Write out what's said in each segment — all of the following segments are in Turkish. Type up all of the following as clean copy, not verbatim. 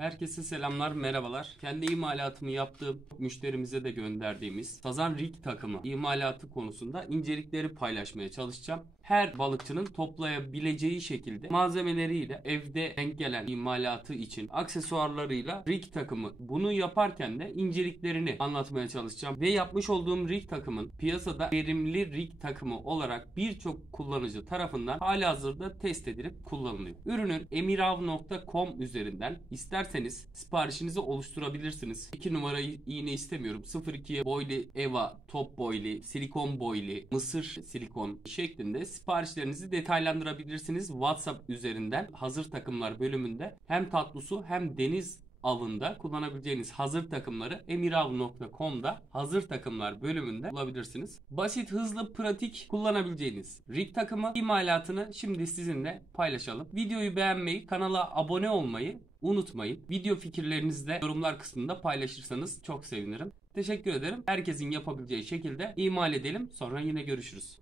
Herkese selamlar, merhabalar. Kendi imalatımı yaptığım, müşterimize de gönderdiğimiz Sazan Rig takımı imalatı konusunda incelikleri paylaşmaya çalışacağım. Her balıkçının toplayabileceği şekilde malzemeleriyle evde denk gelen imalatı için aksesuarlarıyla rig takımı, bunu yaparken de inceliklerini anlatmaya çalışacağım. Ve yapmış olduğum rig takımın piyasada verimli rig takımı olarak birçok kullanıcı tarafından halihazırda test edilip kullanılıyor. Ürünün emirav.com üzerinden isterseniz siparişinizi oluşturabilirsiniz. 2 numarayı iğne istemiyorum. 02'ye boyli eva, top boyli, silikon boyli, mısır silikon şeklinde siparişlerinizi detaylandırabilirsiniz. WhatsApp üzerinden hazır takımlar bölümünde hem tatlısu hem deniz avında kullanabileceğiniz hazır takımları emirav.com'da hazır takımlar bölümünde bulabilirsiniz. Basit, hızlı, pratik kullanabileceğiniz rig takımı imalatını şimdi sizinle paylaşalım. Videoyu beğenmeyi, kanala abone olmayı unutmayın. Video fikirlerinizi de yorumlar kısmında paylaşırsanız çok sevinirim. Teşekkür ederim. Herkesin yapabileceği şekilde imal edelim. Sonra yine görüşürüz.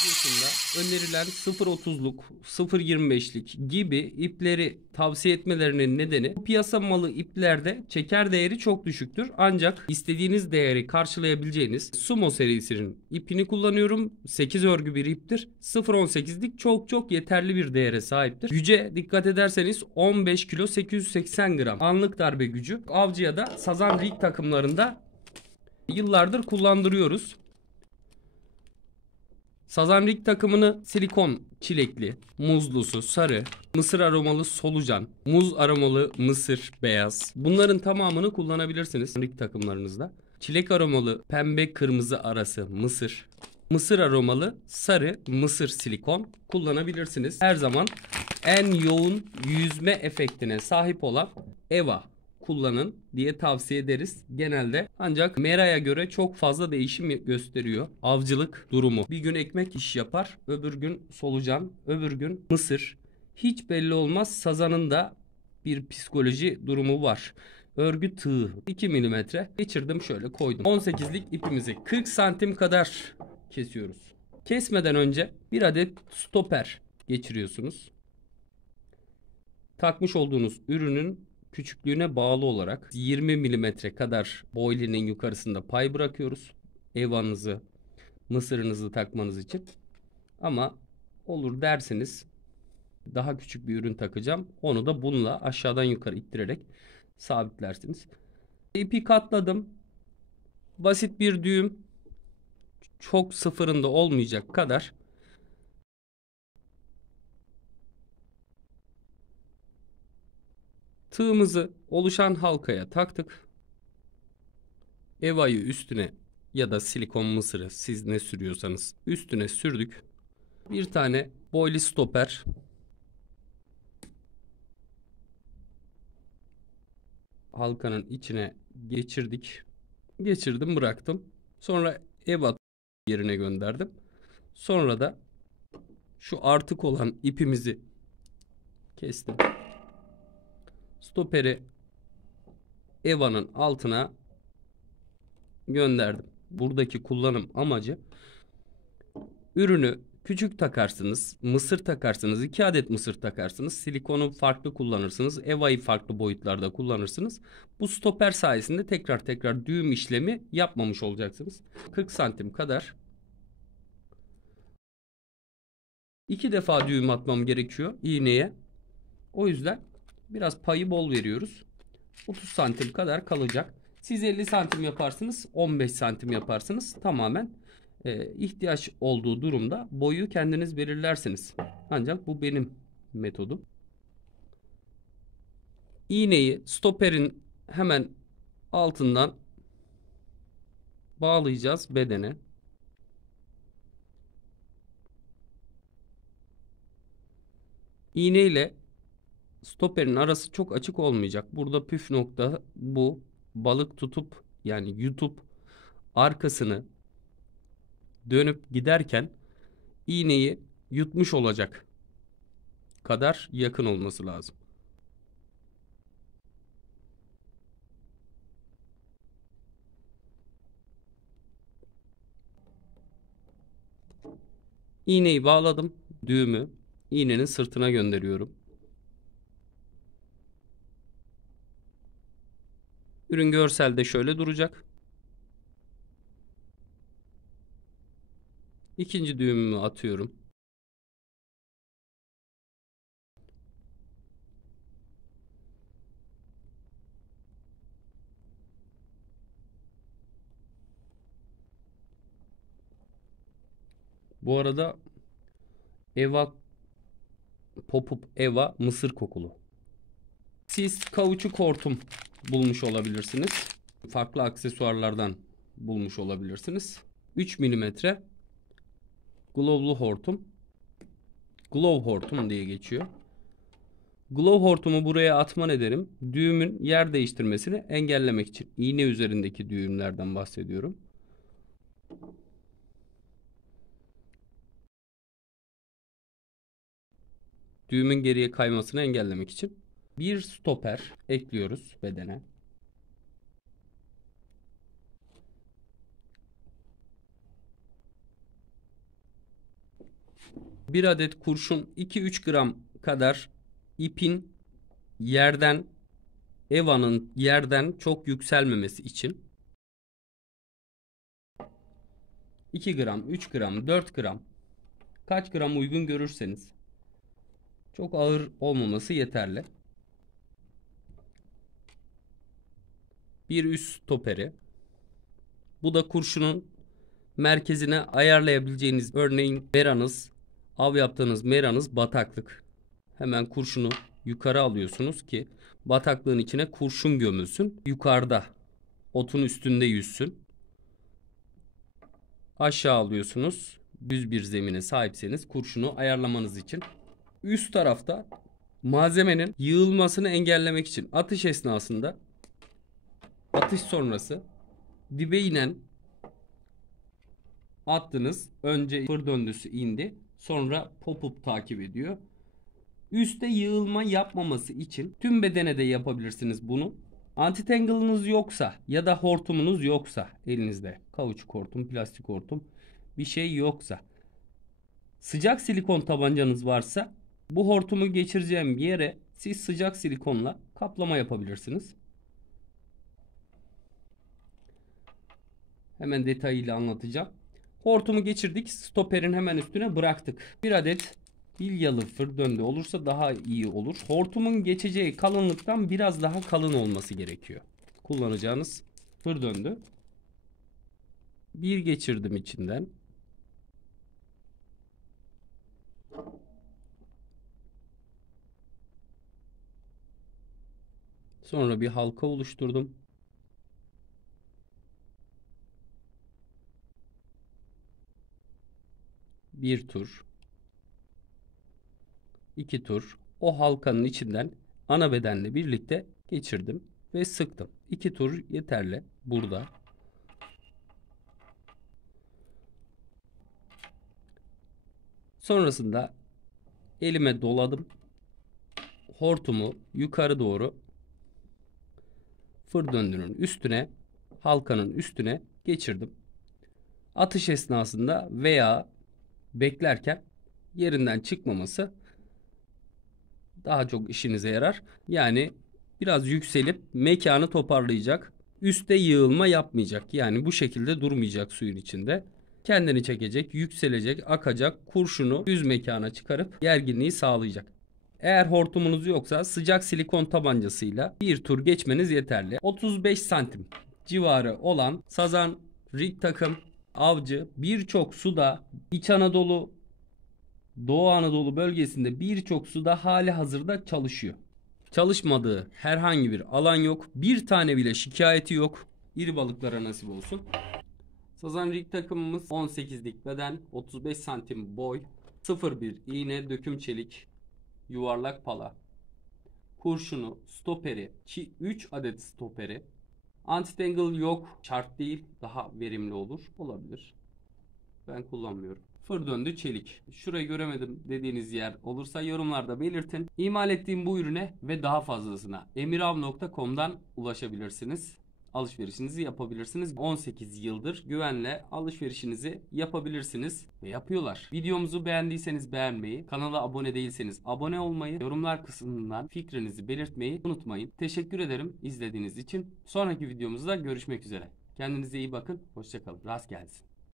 Videosunda önerilen 0.30'luk, 0.25'lik gibi ipleri tavsiye etmelerinin nedeni bu piyasa malı iplerde çeker değeri çok düşüktür. Ancak istediğiniz değeri karşılayabileceğiniz Sumo serisinin ipini kullanıyorum. 8 örgü bir iptir. 0.18'lik çok yeterli bir değere sahiptir. Güce dikkat ederseniz 15 kilo 880 gram anlık darbe gücü. Avcıya da Sazan Rig takımlarında yıllardır kullandırıyoruz. Sazan Rig takımını silikon çilekli, muzlusu, sarı, mısır aromalı solucan, muz aromalı mısır beyaz. Bunların tamamını kullanabilirsiniz Rig takımlarınızda. Çilek aromalı pembe kırmızı arası mısır, mısır aromalı sarı mısır silikon kullanabilirsiniz. Her zaman en yoğun yüzme efektine sahip olan Eva kullanın diye tavsiye ederiz genelde. Ancak meraya göre çok fazla değişim gösteriyor avcılık durumu. Bir gün ekmek iş yapar, öbür gün solucan, öbür gün mısır. Hiç belli olmaz. Sazanın da bir psikoloji durumu var. Örgü tığı 2 milimetre geçirdim, şöyle koydum. 18'lik ipimizi 40 santim kadar kesiyoruz. Kesmeden önce bir adet stoper geçiriyorsunuz. Takmış olduğunuz ürünün küçüklüğüne bağlı olarak 20 milimetre kadar boylinin yukarısında pay bırakıyoruz. Evanızı, mısırınızı takmanız için. Ama olur derseniz daha küçük bir ürün takacağım. Onu da bununla aşağıdan yukarı ittirerek sabitlersiniz. İpi katladım. Basit bir düğüm. Çok sıfırında olmayacak kadar. Tığımızı oluşan halkaya taktık. Evayı üstüne ya da silikon mısırı siz ne sürüyorsanız üstüne sürdük. Bir tane boyli stoper. Halkanın içine geçirdik. Geçirdim, bıraktım. Sonra eva yerine gönderdim. Sonra da şu artık olan ipimizi kestim. Stoperi evanın altına gönderdim. Buradaki kullanım amacı ürünü küçük takarsınız, mısır takarsınız, 2 adet mısır takarsınız, silikonu farklı kullanırsınız, evayı farklı boyutlarda kullanırsınız. Bu stoper sayesinde tekrar düğüm işlemi yapmamış olacaksınız. 40 santim kadar 2 defa düğüm atmam gerekiyor iğneye. O yüzden biraz payı bol veriyoruz. 30 santim kadar kalacak. Siz 50 santim yaparsınız, 15 santim yaparsınız. Tamamen ihtiyaç olduğu durumda boyu kendiniz belirlersiniz. Ancak bu benim metodum. İğneyi stoperin hemen altından bağlayacağız bedene. İğne ile stoperin arası çok açık olmayacak. Burada püf nokta bu. Balık tutup yani yutup arkasını dönüp giderken iğneyi yutmuş olacak kadar yakın olması lazım. İğneyi bağladım. Düğümü iğnenin sırtına gönderiyorum. Ürün görselde şöyle duracak. İkinci düğümümü atıyorum. Bu arada Eva Pop-up Eva mısır kokulu. Siz kauçuk hortum bulmuş olabilirsiniz. Farklı aksesuarlardan bulmuş olabilirsiniz. 3 milimetre glovlu hortum. Glove hortum diye geçiyor. Glove hortumu buraya atma nedenim düğümün yer değiştirmesini engellemek için. İğne üzerindeki düğümlerden bahsediyorum. Düğümün geriye kaymasını engellemek için. Bir stoper ekliyoruz bedene. Bir adet kurşun 2-3 gram kadar ipin yerden Eva'nın yerden çok yükselmemesi için 2 gram, 3 gram, 4 gram kaç gram uygun görürseniz çok ağır olmaması yeterli. Bir üst stoperi. Bu da kurşunun merkezine ayarlayabileceğiniz örneğin meranız, av yaptığınız meranız bataklık. Hemen kurşunu yukarı alıyorsunuz ki bataklığın içine kurşun gömülsün. Yukarıda otun üstünde yüzsün. Aşağı alıyorsunuz. Düz bir zemine sahipseniz kurşunu ayarlamanız için. Üst tarafta malzemenin yığılmasını engellemek için atış esnasında atış sonrası dibe inen attınız. Önce fır döndüsü indi. Sonra pop-up takip ediyor. Üste yığılma yapmaması için tüm bedene de yapabilirsiniz bunu. Anti-tangle'ınız yoksa ya da hortumunuz yoksa elinizde kauçuk hortum, plastik hortum bir şey yoksa sıcak silikon tabancanız varsa bu hortumu geçireceğim bir yere siz sıcak silikonla kaplama yapabilirsiniz. Hemen detayıyla anlatacağım. Hortumu geçirdik. Stoperin hemen üstüne bıraktık. Bir adet bilyalı fır döndü olursa daha iyi olur. Hortumun geçeceği kalınlıktan biraz daha kalın olması gerekiyor. Kullanacağınız fır döndü. Bir geçirdim içinden. Sonra bir halka oluşturdum. Bir tur. 2 tur. O halkanın içinden ana bedenle birlikte geçirdim ve sıktım. 2 tur yeterli burada. Sonrasında elime doladım. Hortumu yukarı doğru fır döndünün üstüne, halkanın üstüne geçirdim. Atış esnasında veya beklerken yerinden çıkmaması daha çok işinize yarar. Yani biraz yükselip mekanı toparlayacak. Üste yığılma yapmayacak. Yani bu şekilde durmayacak suyun içinde. Kendini çekecek, yükselecek, akacak. Kurşunu düz mekana çıkarıp gerginliği sağlayacak. Eğer hortumunuz yoksa sıcak silikon tabancasıyla bir tur geçmeniz yeterli. 35 santim civarı olan sazan rig takım avcı birçok suda İç Anadolu, Doğu Anadolu bölgesinde birçok suda hali hazırda çalışıyor. Çalışmadığı herhangi bir alan yok. Bir tane bile şikayeti yok. İri balıklara nasip olsun. Sazan rig takımımız 18'lik beden, 35 santim boy, 0,1 iğne, döküm çelik, yuvarlak pala, kurşunu, stoperi, 3 adet stoperi. Anti-tangle yok, şart değil, daha verimli olur, olabilir. Ben kullanmıyorum. Fır döndü çelik. Şurayı göremedim dediğiniz yer olursa yorumlarda belirtin. İmal ettiğim bu ürüne ve daha fazlasına emirav.com'dan ulaşabilirsiniz. alışverişinizi yapabilirsiniz. 18 yıldır güvenle alışverişinizi yapabilirsiniz ve yapıyorlar. Videomuzu beğendiyseniz beğenmeyi, kanala abone değilseniz abone olmayı, yorumlar kısmından fikrinizi belirtmeyi unutmayın. Teşekkür ederim izlediğiniz için. Sonraki videomuzda görüşmek üzere. Kendinize iyi bakın. Hoşça kalın. Rast gelsin.